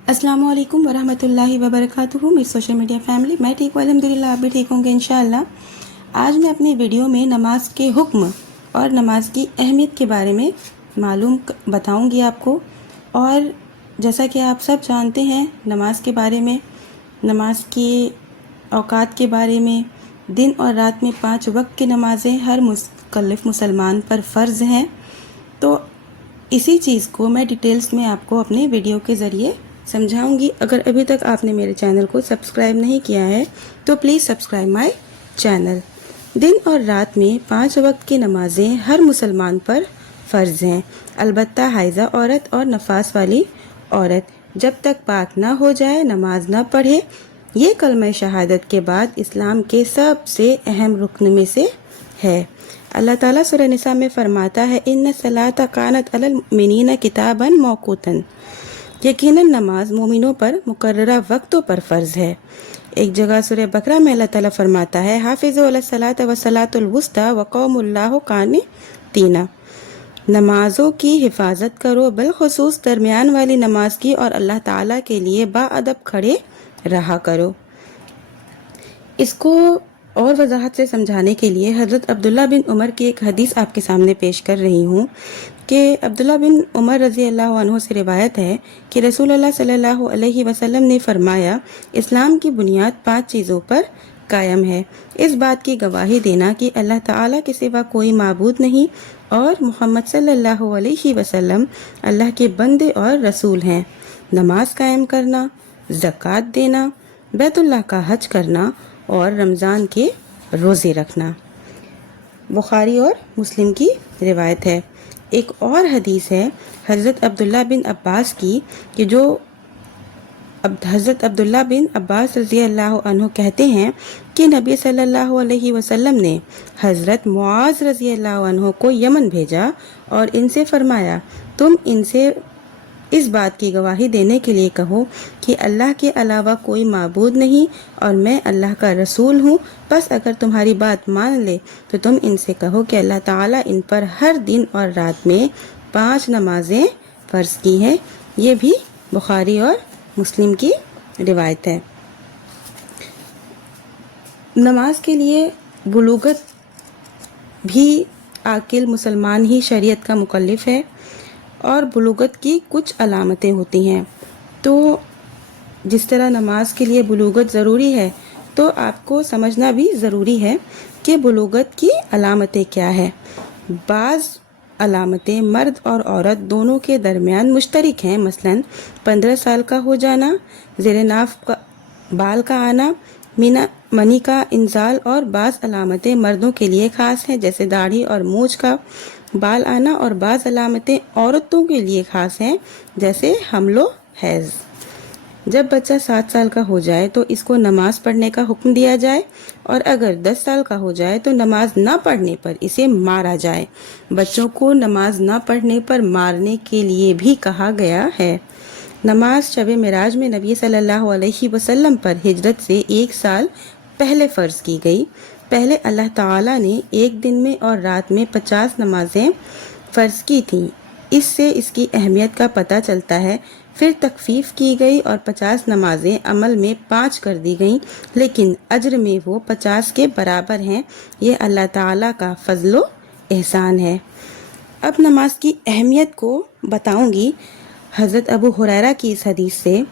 अस्सलाम वालेकुम वरहमतुल्लाहि वबरकातुहू। मेरी सोशल मीडिया फैमिली, मैं ठीक हूँ अल्हम्दुलिल्लाह, आप भी ठीक होंगे इंशाअल्लाह। आज मैं अपनी वीडियो में नमाज के हुक्म और नमाज की अहमियत के बारे में बताऊंगी आपको। और जैसा कि आप सब जानते हैं नमाज के बारे में, नमाज के औकात के बारे में, दिन और रात में 5 वक्त की नमाज़ें हर मुकल्लिफ मुसलमान पर फ़र्ज़ हैं। तो इसी चीज़ को मैं डिटेल्स में आपको अपने वीडियो के ज़रिए समझाऊंगी। अगर अभी तक आपने मेरे चैनल को सब्सक्राइब नहीं किया है तो प्लीज़ सब्सक्राइब माय चैनल। दिन और रात में 5 वक्त की नमाज़ें हर मुसलमान पर फ़र्ज़ हैं, अलबत्ता हाइज़ा औरत और नफास वाली औरत जब तक पाक ना हो जाए नमाज ना पढ़े। ये कलमा शहादत के बाद इस्लाम के सबसे अहम रुकन में से है। अल्लाह ताला सूरह निसा में फरमाता है, इन्न सलाता कानत अलल मुमिनीना किताबन मौकूतन, यकीनन नमाज मोमिनों पर मुकर्ररा वक्तों पर फ़र्ज़ है। एक जगह सूरह बकरा में अल्लाह ताला फरमाता है, हाफिज़ु अला सलात व सलातुल वुस्ता व क़ौमुल्लाहु क़ानितीना, नमाज़ों की हिफाजत करो, बिलखुसूस दरमियान वाली नमाज की, और अल्लाह ताला के लिए बाअदब खड़े रहा करो। इसको और वजाहत से समझाने के लिए हज़रत अब्दुल्ला बिन उमर की एक हदीस आपके सामने पेश कर रही हूँ कि अब्दुल्ला बिन उमर रज़ी अल्लाह अन्हु से रिवायत है कि रसूलुल्लाह सल्लल्लाहु अलैहि वसल्लम ने फरमाया, इस्लाम की बुनियाद 5 चीज़ों पर कायम है। इस बात की गवाही देना कि अल्लाह ताला के सिवा कोई माबूद नहीं और मोहम्मद सल्लल्लाहु अलैहि वसल्लम अल्लाह के बंदे और रसूल हैं। नमाज कायम करना, ज़कात देना, बैतुल्लाह का हज करना और रमज़ान के रोज़े रखना। बुखारी और मुस्लिम की रिवायत है। एक और हदीस है हज़रत अब्दुल्ला बिन अब्बास की कि जो हज़रत अब्दुल्ला बिन अब्बास रज़ी अल्लाह अन्हु कहते हैं कि नबी सल्लल्लाहु अलैहि वसल्लम ने हज़रत मुआज़ रज़ी अल्लाह अन्हु को यमन भेजा और इनसे फरमाया, तुम इनसे इस बात की गवाही देने के लिए कहो कि अल्लाह के अलावा कोई माबूद नहीं और मैं अल्लाह का रसूल हूँ। बस अगर तुम्हारी बात मान ले तो तुम इनसे कहो कि अल्लाह ताला इन पर हर दिन और रात में 5 नमाजें फ़र्ज़ की हैं। ये भी बुखारी और मुस्लिम की रिवायत है। नमाज के लिए बुलूगत भी आकिल मुसलमान ही शरीयत का मुकल्लिफ है और बुलूगत की कुछ अलामतें होती हैं। तो जिस तरह नमाज के लिए बुलूगत ज़रूरी है तो आपको समझना भी ज़रूरी है कि बुलूगत की अलामतें क्या है। बाज़ अलामतें मर्द और औरत दोनों के दरमियान मुश्तरक हैं, मसलन 15 साल का हो जाना, ज़ेरे नाफ का बाल का आना, मनी का इंजाल, और बाज़ अलामतें मर्दों के लिए ख़ास हैं जैसे दाढ़ी और मूंछ का बाल आना, और बाज़ अलामतें औरतों के लिए ख़ास हैं जैसे हमलो हैज़। जब बच्चा 7 साल का हो जाए तो इसको नमाज पढ़ने का हुक्म दिया जाए और अगर 10 साल का हो जाए तो नमाज ना पढ़ने पर इसे मारा जाए। बच्चों को नमाज ना पढ़ने पर मारने के लिए भी कहा गया है। नमाज शब मिराज में नबी सल्लल्लाहु अलैहि वसल्लम पर हिजरत से 1 साल पहले फ़र्ज़ की गई। पहले अल्लाह ताला ने एक दिन में और रात में 50 नमाजें फ़र्ज़ की थीं। इससे इसकी अहमियत का पता चलता है। फिर तखफीफ की गई और 50 नमाजें अमल में 5 कर दी गईं, लेकिन अज्र में वो 50 के बराबर हैं। ये अल्लाह ताला का फ़ज़्ल एहसान है। अब नमाज की अहमियत को बताऊंगी हज़रत अबू हुरैरा की इस हदीस से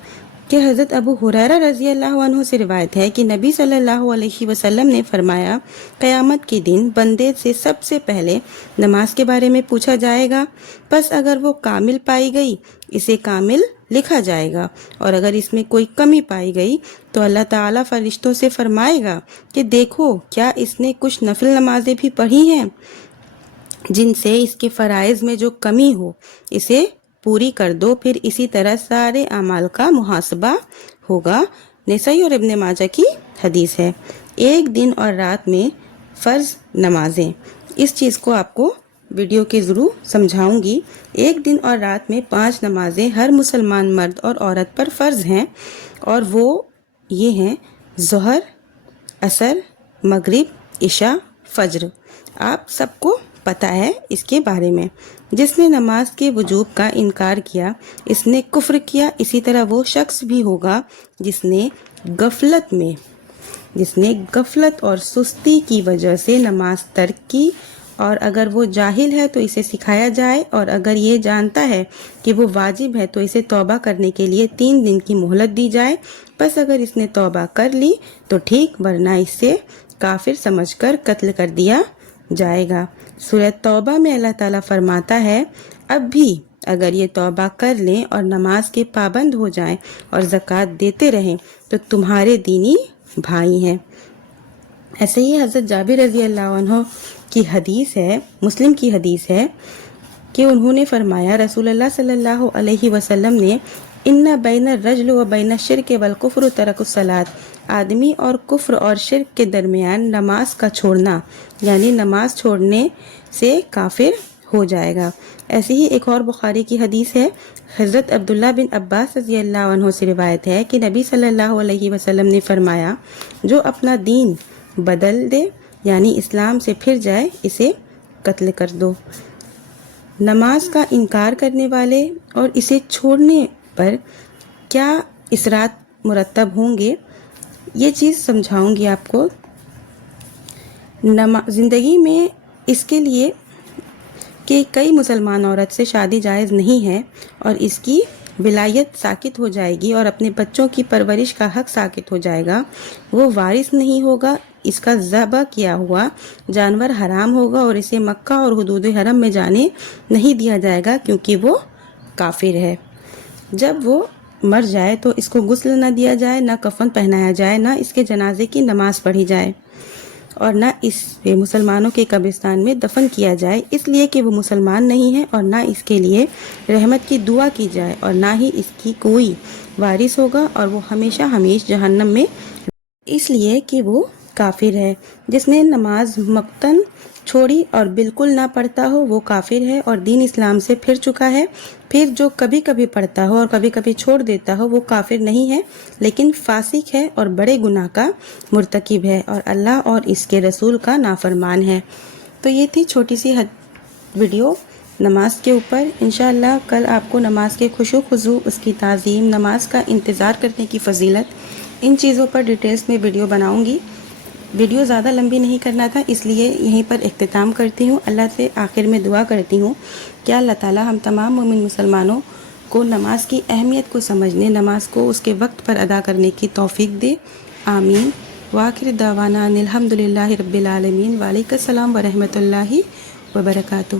कि हज़रत अबू हुरैरा रज़ी अल्लाह अन्हु से रिवायत है कि नबी सल्लल्लाहु अलैहि वसल्लम ने फरमाया, क़यामत के दिन बंदे से सबसे पहले नमाज के बारे में पूछा जाएगा। बस अगर वो कामिल पाई गई इसे कामिल लिखा जाएगा और अगर इसमें कोई कमी पाई गई तो अल्लाह ताला फरिश्तों से फरमाएगा कि देखो क्या इसने कुछ नफिल नमाजें भी पढ़ी हैं जिनसे इसके फ़राइज़ में जो कमी हो इसे पूरी कर दो। फिर इसी तरह सारे अमाल का मुहासबा होगा। नसाई और इब्न माजा की हदीस है। एक दिन और रात में फ़र्ज़ नमाजें, इस चीज़ को आपको वीडियो के ज़रूर समझाऊंगी। एक दिन और रात में 5 नमाजें हर मुसलमान मर्द और औरत पर फ़र्ज़ हैं और वो ये हैं ज़ोहर, असर, मगरिब, इशा, फ़ज्र। आप सबको پتہ ہے اس کے بارے میں۔ جس نے نماز کے وجوب کا انکار کیا اس نے کفر کیا، اسی طرح وہ شخص بھی ہوگا جس نے غفلت اور سستی کی وجہ سے نماز ترک کی، اور اگر وہ جاہل ہے تو اسے سکھایا جائے، اور اگر یہ جانتا ہے کہ وہ واجب ہے تو اسے توبہ کرنے کے لیے 3 دن کی مہلت دی جائے۔ بس اگر اس نے توبہ کر لی تو ٹھیک، ورنہ اس سے کافر سمجھ کر قتل کر دیا جائے گا۔ سورہ توبہ میں اللہ تعالیٰ فرماتا ہے، اب بھی اگر یہ توبہ کر لیں اور نماز کے پابند ہو جائیں اور زکوٰۃ دیتے رہیں تو تمہارے دینی بھائی ہیں۔ ایسے ہی حضرت جابر رضی اللہ عنہ کی حدیث ہے، مسلم کی حدیث ہے کہ انہوں نے فرمایا، رسول اللہ صلی اللہ علیہ وسلم نے ان بین الرجل و بین الشرک والکفر ترک الصلاۃ، آدمی اور کفر اور شرک کے درمیان نماز کا چھوڑنا یعنی نماز چھوڑنے سے کافر ہو جائے گا۔ ایسے ہی ایک اور بخاری کی حدیث ہے، حضرت عبداللہ بن عباس رضی اللہ عنہ سے روایت ہے کہ نبی صلی اللہ علیہ وسلم نے فرمایا، جو اپنا دین بدل دے یعنی اسلام سے پھر جائے اسے قتل کر دو۔ نماز کا انکار کرنے والے اور اسے چھوڑنے پر کیا اثرات مرتب ہوں گے، یہ چیز سمجھاؤں گی آپ کو۔ زندگی میں اس کے لیے کہ کئی مسلمان عورت سے شادی جائز نہیں ہے، اور اس کی ولایت ساقط ہو جائے گی اور اپنے بچوں کی پرورش کا حق ساقط ہو جائے گا، وہ وارث نہیں ہوگا، اس کا ذبح کیا ہوا جانور حرام ہوگا، اور اسے مکہ اور حدود حرم میں جانے نہیں دیا جائے گا کیونکہ وہ کافر ہے۔ جب وہ مر جائے تو اس کو غسل نہ دیا جائے، نہ کفن پہنایا جائے، نہ اس کے جنازے کی نماز پڑھی جائے، اور نہ اس مسلمانوں کے قبرستان میں دفن کیا جائے، اس لیے کہ وہ مسلمان نہیں ہے، اور نہ اس کے لیے رحمت کی دعا کی جائے، اور نہ ہی اس کی کوئی وارث ہوگا، اور وہ ہمیشہ جہنم میں، اس لیے کہ وہ کافر ہے۔ جس نے نماز مقتن چھوڑی اور بالکل نہ پڑھتا ہو وہ کافر ہے اور دین اسلام سے پھر چکا ہے۔ پھر جو کبھی کبھی پڑھتا ہو اور کبھی کبھی چھوڑ دیتا ہو وہ کافر نہیں ہے، لیکن فاسق ہے اور بڑے گناہ کا مرتکب ہے، اور اللہ اور اس کے رسول کا نافرمان ہے۔ تو یہ تھی چھوٹی سی ویڈیو نماز کے اوپر۔ انشاءاللہ کل آپ کو نماز کے خشوع خضوع، اس کی تعظیم، نماز کا انتظار کرنے کی فضیلت، ان چیزوں پر ڈیٹیلز میں ویڈیو بناؤں گی۔ ویڈیو زیادہ لمبی نہیں کرنا تھا، اس لیے یہیں پر اختتام کرتی ہوں۔ اللہ سے آخر میں دعا کرتی ہوں کہ اللہ تعالی ہم تمام مومن مسلمانوں کو نماز کی اہمیت کو سمجھنے، نماز کو اس کے وقت پر ادا کرنے کی توفیق دے، آمین۔ وآخر دعوانا الحمدللہ رب العالمین۔ وعلیکم السلام ورحمۃ اللہ وبرکاتہ۔